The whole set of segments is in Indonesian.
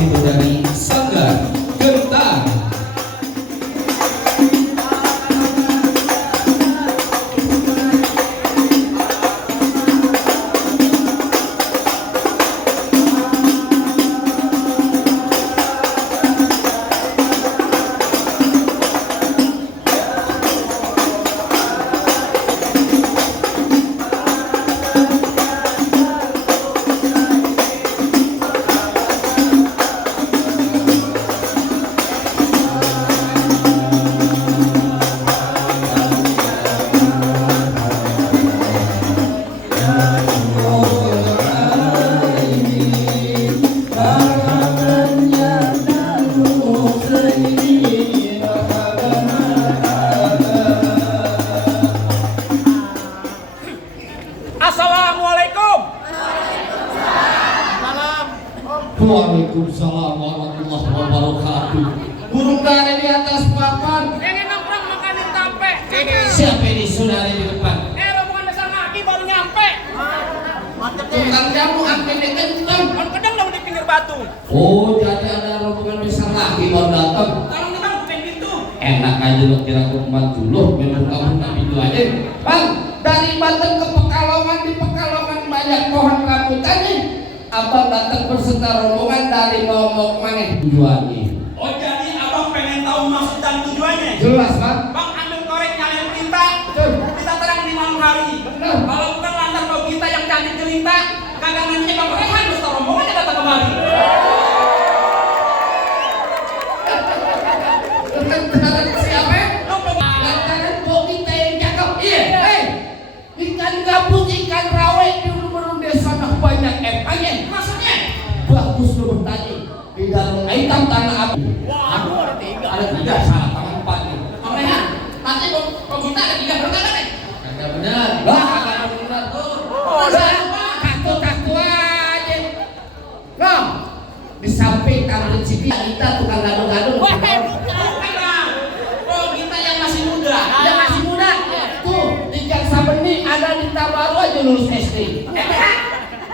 itu dari Sanggar Gentar. Waalaikumsalam warahmatullahi wabarakatuh. Burung dari di atas papan. Pengen nongkrong makanin tape. Siapa ini saudari di depan? Rombongan besar lagi baru nyampe. Tukang jamu ambilnya kenceng. Kan kedeng dong di pinggir batu. Oh, jadi ada rombongan besar lagi baru datang. Tolong kita bukain pintu. Enak aja lo kira kurban dulu, membuka pintu aja. Bang, dari Banten ke Pekalongan, di Pekalongan banyak pohon rambutan nih. Abang datang berserta rombongan dari mau mana tujuannya? Oh jadi abang pengen tahu maksud dan tujuannya? Jelas bang. Bang ambil korek nyalain perintah. Betul. Kita terang di malam hari. Benar. Kalau bukan lantar kalau kita yang cantik jelita, kagak nanya bang Rehan beserta rombongannya datang kemari. Siapa? Lantaran kok kita yang cakep. Iya. Ikan gabus, ikan rawe di rumah desa banyak empangnya. Maksudnya? Bagus lo bertanya. Di dalam hitam tanah api. Wah, ada tiga. Ada tiga, salah tangan empat nih. Bang Rehan, nanti kalau kita ada tiga berkata nih. Kagak benar. Lah, kagak benar. Oh, Kaku aja. Loh, di samping kampung Siti kita tukang gado-gado. Wah, bukan bang. Oh, kita yang masih muda. Yang masih muda. Tuh, ikan sabeni ada di Tabaru aja lulus SD.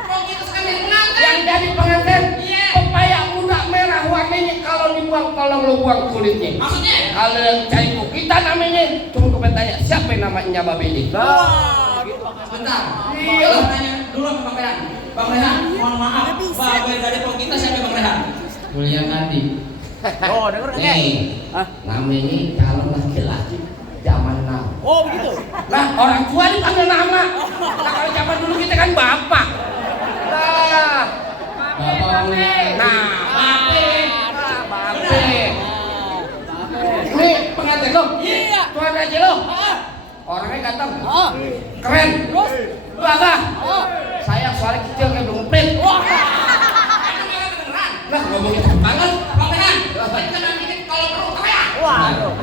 Kok kita sekalian pengantin? Yang jadi pengantin, Iya. pepaya muda merah warnanya kalau dibuang tolong lo buang kulitnya. Maksudnya? Kalau yang cari kita namanya, tunggu gue tanya siapa yang namanya Babe ini? Wah, gitu. Sebentar. Iya. Bang tanya dulu ke Bang Rehan. Bang Rehan, mohon maaf. Bagian dari pol kita siapa Bang Rehan? Mulia Kandi. Oh, denger Nih, namanya calon laki-laki zaman now. Oh, begitu. Nah, orang tua dipanggil nama. Nah, kalau zaman dulu kita kan bapak. Nah, Bape. Ini pengantin lo. Iya. Tuan aja lo. Orangnya ganteng. Keren. Terus? Bangga. Saya soalnya kecil kayak dompet. Wah. Emang nggak kedengeran? Nah, ngomongnya cepet banget. Bang Rehan, kita nanti kalau perlu teriak. Waduh.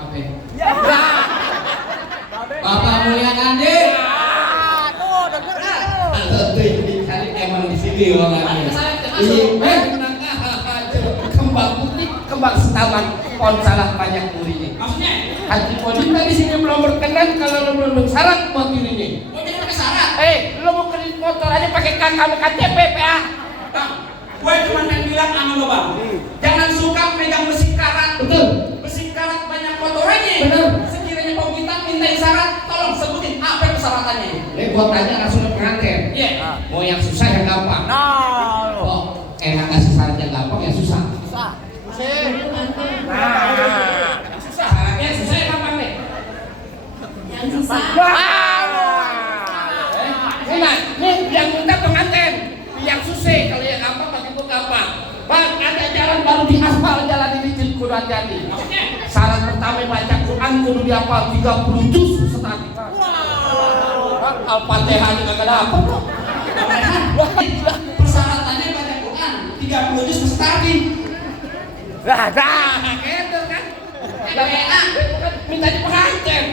Apa? Nah. Bapak Mulia Kandi. Tuh, denger Cari emang di sini orangnya. Kembang putih, kembang setaman, pohon salah banyak durinya. Maksudnya? Haji Podita di sini belum berkenan kalau lo belum syarat buat dirinya. Oh, jadi pakai syarat? Lo mau kredit motor aja pakai KTP PA. Bang, gue cuma pengen bilang sama lo bang, jangan suka megang besi karat. Betul. Besi karat banyak kotorannya. Benar. Sekiranya Pak kita minta syarat, tolong sebutin apa persyaratannya. Ini gua tanya langsung ke pengantin. Iya. Mau yang susah yang gampang. Oh, enak kasih syarat yang gampang yang susah. Susah. Susah. Syaratnya susah yang gampang nih. Yang susah. Nih yang minta pengantin, yang susah kalau yang gampang bagi gua gampang. Bang, ada jalan baru di aspal jalan ini di kudu hati-hati. Syarat pertama baca Quran kudu dihafal 30 juz setadi. Bang, Al-Fatihah juga kagak dapet kok. Persyaratannya baca Quran 30 juz setadi. Nah, gitu kan. Enak. Minta di pengantin.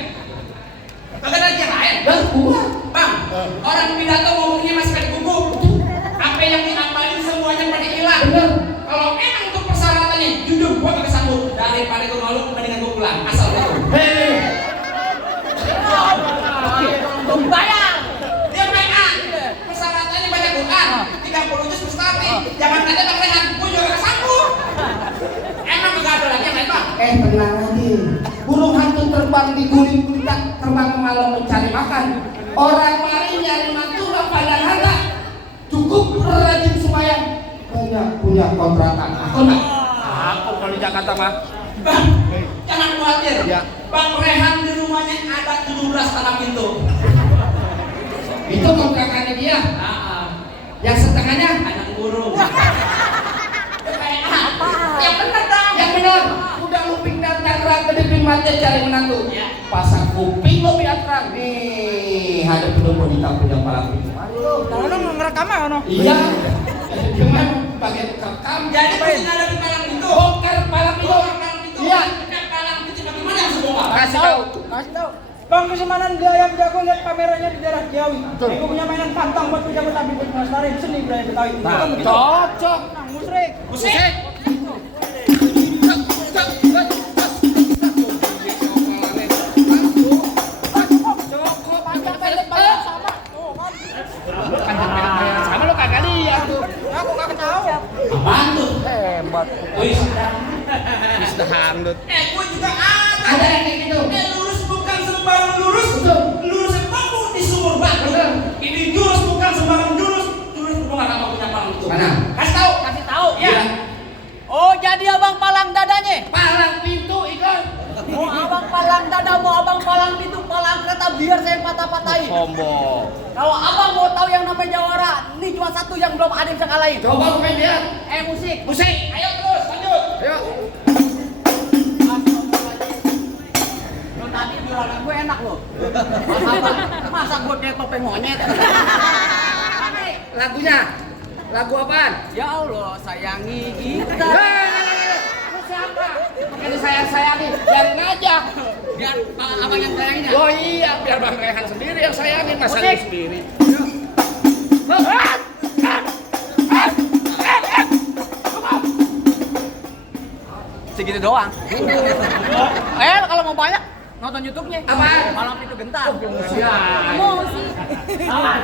Kagak ada yang lain. Dan gua, Bang, orang pidato ngomongnya masih pakai buku. Apa yang dihafalin semuanya pada hilang. bener. Kalau emang untuk persyaratannya, jujur gua kagak sanggup. Daripada gua malu, mendingan gua pulang. Asal gua tuh. Hei, Bayang. Dia PA. Persyaratannya baca Quran 30 juz setadi. Jangan kata Bang Rehan, gua juga kagak sanggup. guling-guling terbang malam mencari makan. Orang mari nyari mantu gak pandang harta, cukup rajin sembahyang, banyak punya kontrakan. Aku enggak? Aku kalau di Jakarta mah. Bang, jangan khawatir. Ya. Bang Rehan di rumahnya ada 17 tanah pintu. Itu kontrakannya dia. Yang setengahnya Anak burung. yang benar dong. Yang benar. Udah luping dan tangerang kedipin mati cari menantu. Ya. Pasang kuping lo biatran. Nih, ada penumpang di kampung yang paling pintu. Kalau nong ngerekam ano? Iya. Cuman bagian rekam. Jadi mesti ngadepin palang pintu. Bongkar palang pintu. Palang pintu. Iya. Nah, palang pintu bagaimana yang sebongkar? Kasih tahu. Kasih tahu. Bang Kusimanan dia yang jago lihat kameranya di daerah Ciawi. Aku punya mainan pantang buat pejabat tapi buat melestarikan seni budaya Betawi. Nah, cocok. Nah, musrik. Musik. Sama lo kagak lihat tuh. Aku nggak tahu. Apaan tuh? Hebat. Wih, sedang. Sudah hangdut. Gue juga ada. Ada yang kayak gitu. Lurus bukan sembarang lurus. Betul. Lurus yang mampu di sumur bak. Betul. Ini jurus bukan sembarang jurus. Jurus hubungan apa punya palang itu? Mana? Kasih tahu. Kasih tahu. Ya. Oh, jadi abang palang dadanya. Palang pintu ikon. Mau abang palang dada, mau abang palang pintu, palang kereta biar saya patah-patahin. Sombong. Kalau abang mau tahu yang namanya Jawara, ini cuma satu yang belum ada yang bisa kalahin. Coba lu main dia. Musik. Musik. Ayo terus lanjut. Ayo. Lo tadi jualan gue enak lo. Masa gue kayak topeng monyet. Lagunya. Lagu apaan? Ya Allah, sayangi kita. Lu siapa? Makanya sayang-sayangi. Biarin aja. Biar abang yang sayangin ya. Oh iya, biar Bang Rehan sendiri yang sayangin. Masa lu sendiri. Segitu doang. Kalau mau banyak nonton YouTube-nya. Apaan? Malam itu gentar. Emosi. Lawan.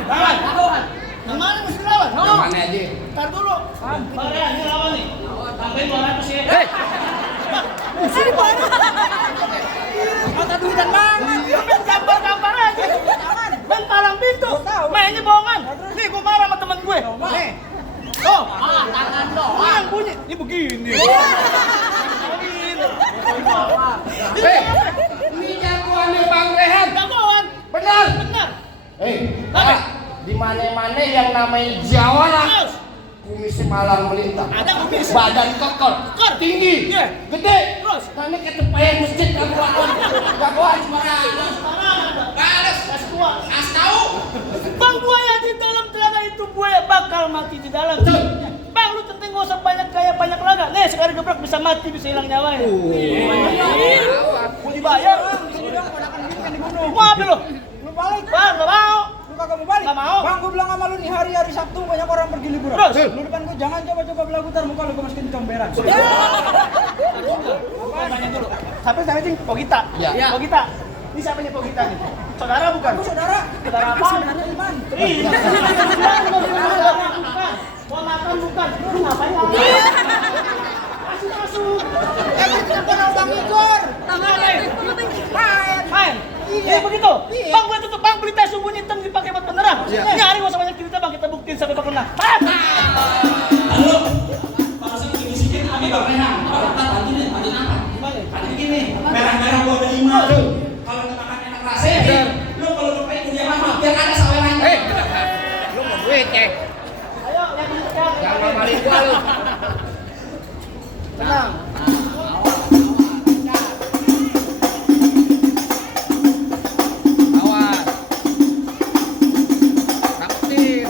Yang mana mesti lawan? Yang mana aja? Ntar dulu. Bang Rehan ini lawan nih. Tambahin 200 ya. Hei. Sini mana? Mata duitan banget. Main gambar-gambar aja. Main palang pintu. Mainnya bohongan. Nih gue marah sama temen gue. Nih. Oh, tangan doang. Ini yang bunyi. Ini begini. Hei. Ini jagoannya Bang Rehan. Jagoan. Benar. Benar. Hei. Di mana-mana yang namanya Jawara. Kumisnya malang melintang. Ada kumis. Badan kokoh. Tinggi. Iya. Gede. Terus? Nanti ketepayan masjid jagoan. Jagoan sembarangan. Balas. Kasih tua. Kasih tahu. Bang, buaya di dalam celana itu buaya bakal mati di dalam. Bang, lu penting gak usah banyak gaya banyak laga. Nih, sekali gebrak bisa mati, bisa hilang nyawa ya. Mau dibayar. Mau apa lu? Lu balik. Bang, gak mau. Lu kagak mau balik? Gak mau. Bang, gue bilang sama lu nih hari-hari Sabtu banyak orang pergi liburan. Terus? Lu depan gue jangan coba-coba belagu tar muka lu gue masukin comberan. Tanya dulu. Siapa cing? Pogita. Iya. Pogita. Ini siapa nih Pogita nih? Saudara bukan? Saudara. Saudara apa? Saudara Iman. Iya. Bukan. Gua makan bukan. Lu ngapain? Masuk. Kita kenal Bang Igor. Main. Iya begitu. Bang gue tutup. Bang beli tas subuh hitam dipakai buat penerang. Ini hari gak usah banyak cerita bang. Kita buktiin sampai Bang kena. Halo. Barusan lagi bisikin Abi Bang Rehan. Bang, bantuin apa? Ada gini. Merah-merah gua ada 5. Kalau kita makan enak rasanya. Lu kalau bermain kuliah lama biar ada saweran. Hei. Lu mau duit ya? Ayo, yang bisa. Jangan malin gua lu. Tenang. Awas. Rapetin.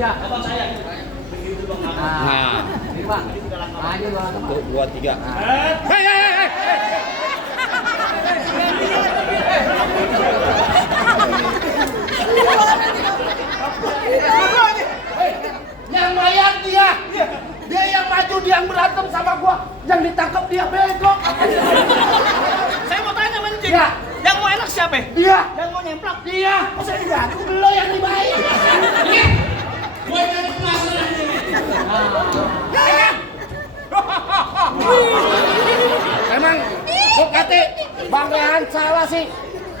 Iya, abang saya. Begitu bang. Nah, Ini bang, ini udah lama. Maju bang. 2, 3. Hei. Yang bayar dia. Dia yang maju, dia yang berantem sama gua. Yang ditangkap dia bego. Saya mau tanya mancing. Iya. Yang mau enak siapa? Dia. Yang mau nyemplak? Dia. Masa dia? Lo yang dibayar. Gue dari masalah ini. Emang gua kata Bang Rehan salah sih.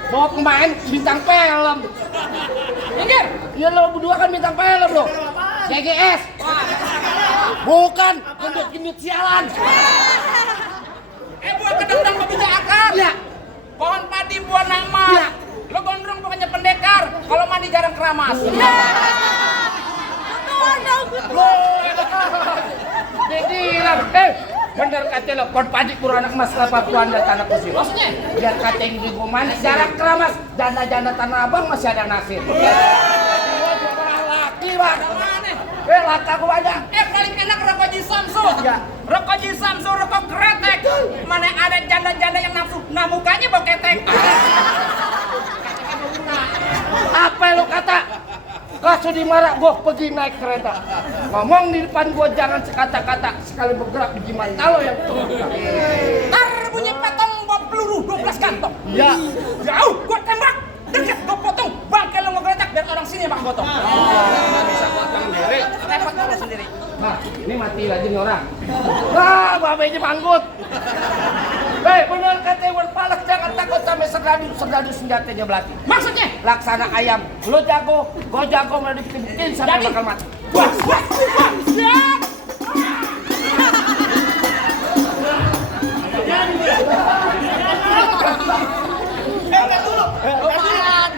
Bawa pemain bintang film. Mikir, ya lo berdua kan bintang film lo. CGS. Bukan, gendut-gendut sialan. Buat kedendang kebijakan. Iya. Pohon padi buat nama. Iya. Lo gondrong bukannya pendekar. Kalau mandi jarang keramas. Didiran, bener kata lo, pohon padi pura anak mas kelapa Tuanda tanah kusir. Maksudnya? Biar kata yang di gua mandi jarang keramas. Janda-janda tanah abang masih ada nasir. Gua juga laki bang. Laka gua ada. Paling enak rokok Ji Samsu. Ya. Rokok Ji Samsu, rokok kretek. Mana ada janda-janda yang nafsu. Nah mukanya bau ketek. Apa lo kata? Kasih dimarah, gua pergi naik kereta. Ngomong di depan gua jangan sekata-kata. Sekali bergerak biji mata lo yang terbuka. Tar bunyi petong bawa peluru 12 kantong. Ya. Jauh gua tembak. Deket gua potong. Bangke lo mau geletak biar orang sini yang makan potong. Bisa potong sendiri. Repot lo sendiri. Nah, ini mati lagi nih orang. Wah, babenya manggut. Bener kata Iwan Palak, jangan takut sama serdadu senjatanya belati. Maksudnya? Laksana ayam, lo jago, gue jago, mau dibuktiin sampai bakal mati. Wah, siap. Lumayan.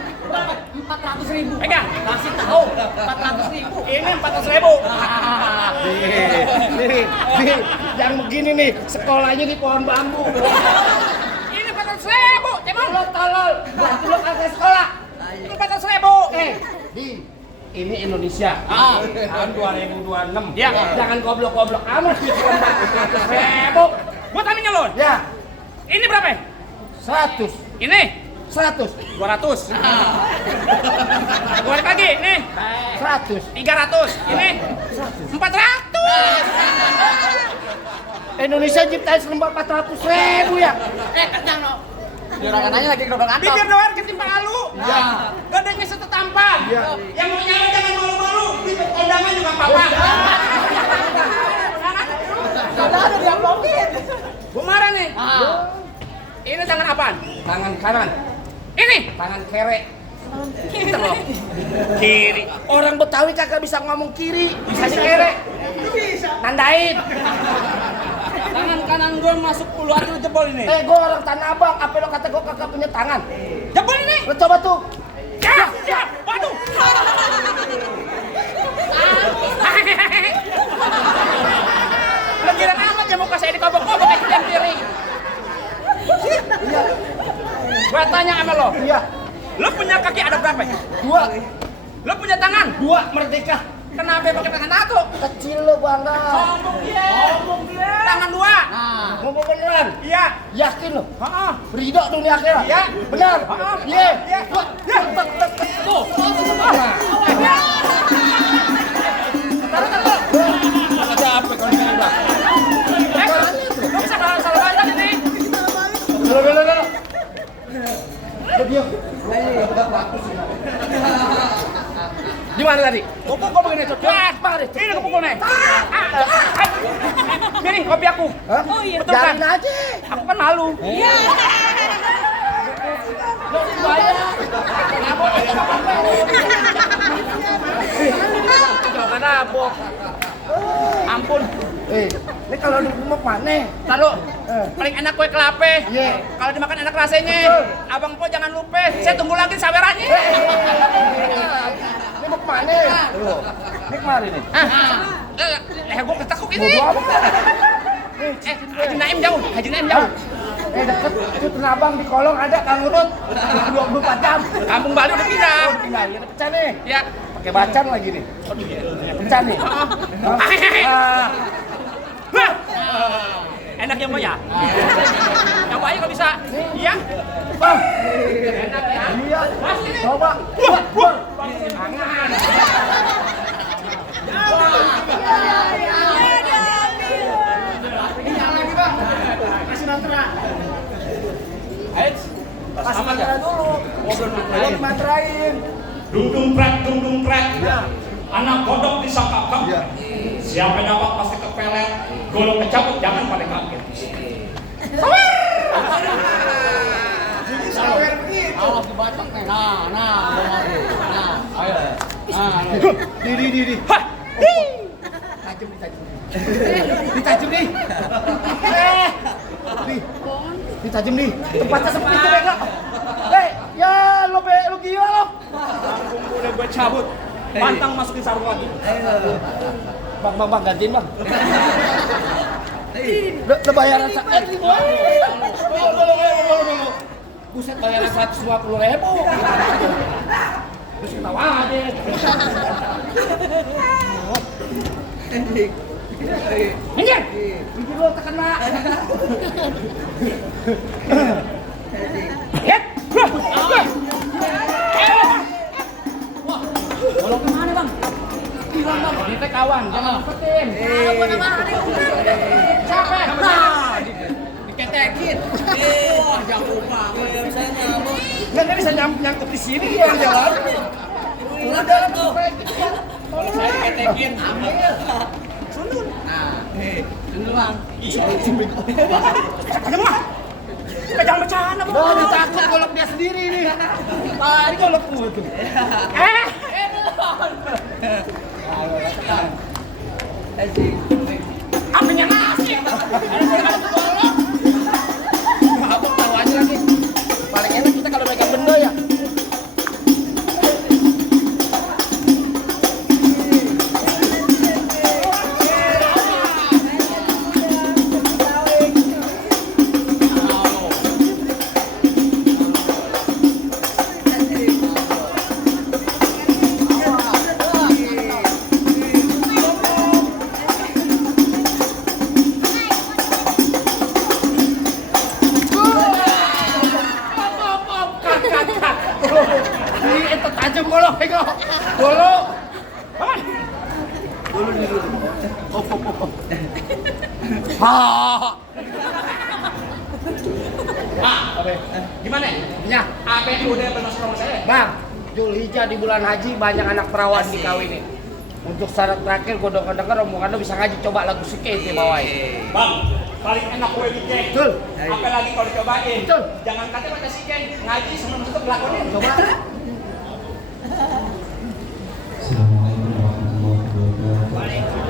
400.000. Pegang. Kasih tahu. 400.000. Ini 400.000. Nih, yang begini nih, sekolahnya di pohon bambu. Ini 400.000. Cemong. Lo tolol, berarti lo kagak sekolah. Ini 400.000. Ini Indonesia. Tahun 2026. Ya. Jangan goblok-goblok amat di pohon bambu 100.000. Buat aminnya lo. Ya, Ini berapa? 100. Ini 100. 200. Balik lagi, nih 100. 300. Ini 400. Indonesia ciptain selembar 400.000 ya. Kenyang no. Jurangannya lagi gerobak kantong. Bibir doer ketimbang alu. Ya. Dadanya setetampan. Ya. Yang mau nyala jangan malu-malu. Bibir kondangan juga apa-apa. Ada diamplopin. Gua marah nih. Ini tangan apaan? Tangan kanan, Ini tangan kere. pinter loh. Kiri. Orang Betawi kagak bisa ngomong kiri, bisa si kere. Nandain. Tangan kanan gue masuk ulu hati lu jebol ini. Gua orang Tanah Abang, apa lo kata gua kagak punya tangan? Jebol ini. Lo coba tuh. Ya. Waduh. Legiran amat ya muka saya dikobok-kobok kayak jam piring. Gua tanya sama lo. Iya. Lo punya kaki ada berapa? 2. Lo punya tangan? 2 merdeka. Kenapa pakai tangan satu? Kecil lo bangga. Sombong dia. Tangan 2. Ngomong beneran. Iya. Yakin lo? Heeh. Ridho dunia akhirat. Iya. Benar. Iya. Iya. Tuh. Ada apa kalau ini bang? Lo bisa salah banyak ini. Lo. Dia. Di mana tadi? Pukul kau begini tuh. Ini pukul nih. Ini kopi aku. Hah? Betul kan? Jalan aja. Aku kan malu. Iya. Lo bayar. Jangan nabok. Ampun. Ini kalau di rumah mana? Taruh. Paling enak kue kelape. Iya. Kalau dimakan enak rasanya. Abang po jangan lupa. Saya tunggu lagi sawerannya. Ini mau kemana? Ini kemari nih. Leher gua ketekuk ini. Bodo amat. Haji Naim jauh. Haji Naim jauh. Deket itu Tanah Abang di Kolong ada Kang Urut 24 jam. Kampung Bali udah pindah. Tinggal ini pecah nih. Ya. pakai bacan lagi nih. Pecah nih. Enak ya, Mbak ya? Cobain kok bisa. Iya. Bang. Enak ya? Iya. Coba. Buat. Tangan. Kasih mantra. Ayo. Kasih mantra dulu. Belum mantrain. Dung prek. Anak kodok disangkakan. Siapa yang dapat pasti kepelet. Golok kecabut, jangan pada kaget. Sawer begitu. Awas dibacok nih. Nah, ayo. Di. Ditajam nih. Ditajam nih. Tempatnya seperti itu bego. Ya lo gila lo. Langsung boleh gue cabut. Pantang masukin sarung lagi. Bang, gantiin bang. Udah bayaran buset bayaran 150.000. Terus ketawa aja. Minggir. Minggir lo tekan mak. Golok kemana bang? Hilang bang. Ini kawan, jangan ngumpetin. Capek. Nah, diketekin. Wah, jago banget. Saya nyamuk. Nggak bisa nyangkut di sini yang jalan. Udah tuh. Kalau saya diketekin. Sunul. Nah, dulu bang. Jangan bercanda bang. Oh, ditakut golok dia sendiri nih. Tadi golok gua tuh. Apanya nasi? Abang tahu aja lagi. Paling enak kita kalau megang benda ya. Itu tajam golok, golok. Dulu. Gimana? Ya, Apa yang udah bermasuk sama saya? Bang, Julhijjah di bulan haji banyak anak perawan dikawinin. Untuk syarat terakhir gue denger rombongan lo bisa ngaji, coba lagu Sike itu bawain. Bang, paling enak kue dicek. Betul. Apalagi kalau dicobain. Betul. Jangan kata baca siken, ngaji sebelum masuk lakonin. Coba. Assalamualaikum warahmatullahi wabarakatuh.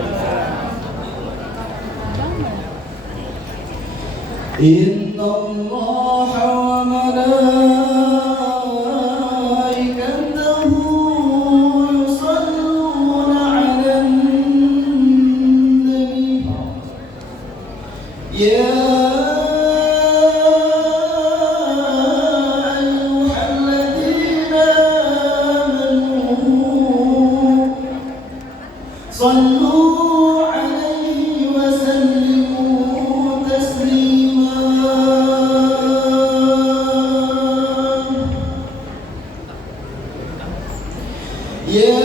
Inna Allah wa malaikatahu yusalluna 'alan nabi. Ya صلوا عليه وسلموا تسليما يا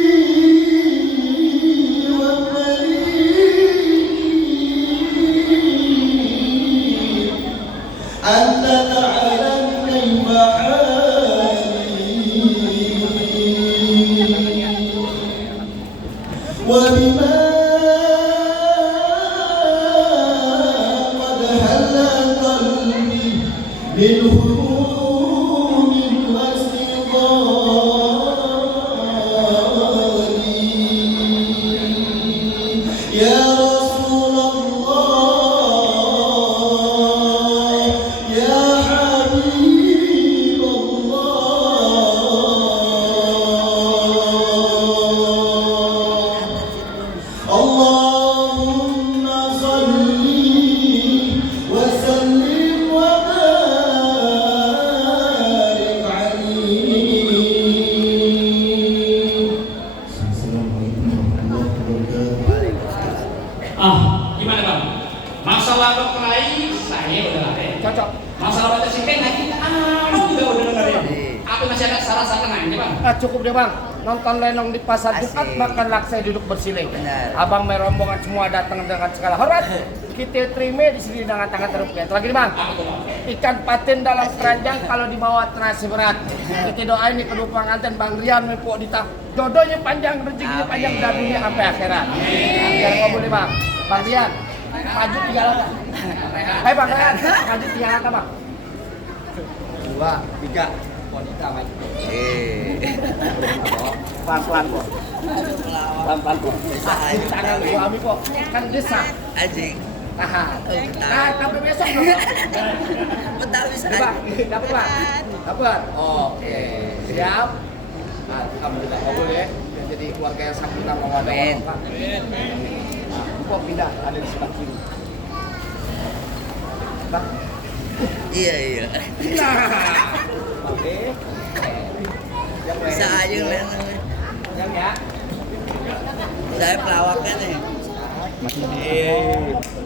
إلهي والمليك أنت تعلم كيف حالي وبما قد هل قلبي من هموم واستضاء cukup deh bang. Nonton lenong di pasar Jumat, makan laksai duduk bersiling. Benar. Abang merombongan semua datang dengan segala hormat. Kita terima di sini dengan tangan terbuka. Lagi nih bang. Ikan patin dalam keranjang kalau dibawa terasa berat. Kita doain nih kedua pengantin Bang Rian mempok dita. Jodohnya panjang, rezekinya panjang dari dunia sampai akhirat. Biar ngobrol nih bang. Bang Rian, maju 3 langkah. Hai Bang Rian, maju 3 langkah bang. 2, 3. Wanita maju. Pelan-pelan kok. Pelan-pelan kok. Tangan suami kok. Kan desa. Anjing. Tahan. Tahan sampai besok dong. Betul bisa. Bang, dapat bang? Dapat. Oke. Siap. Alhamdulillah. Boleh. Jadi keluarga yang sakinah mawaddah warahmah. Kok pindah ada di sebelah kiri. Bang. Iya. Nah. Oke. Bisa aja Len. Yang ya. Saya pelawaknya nih.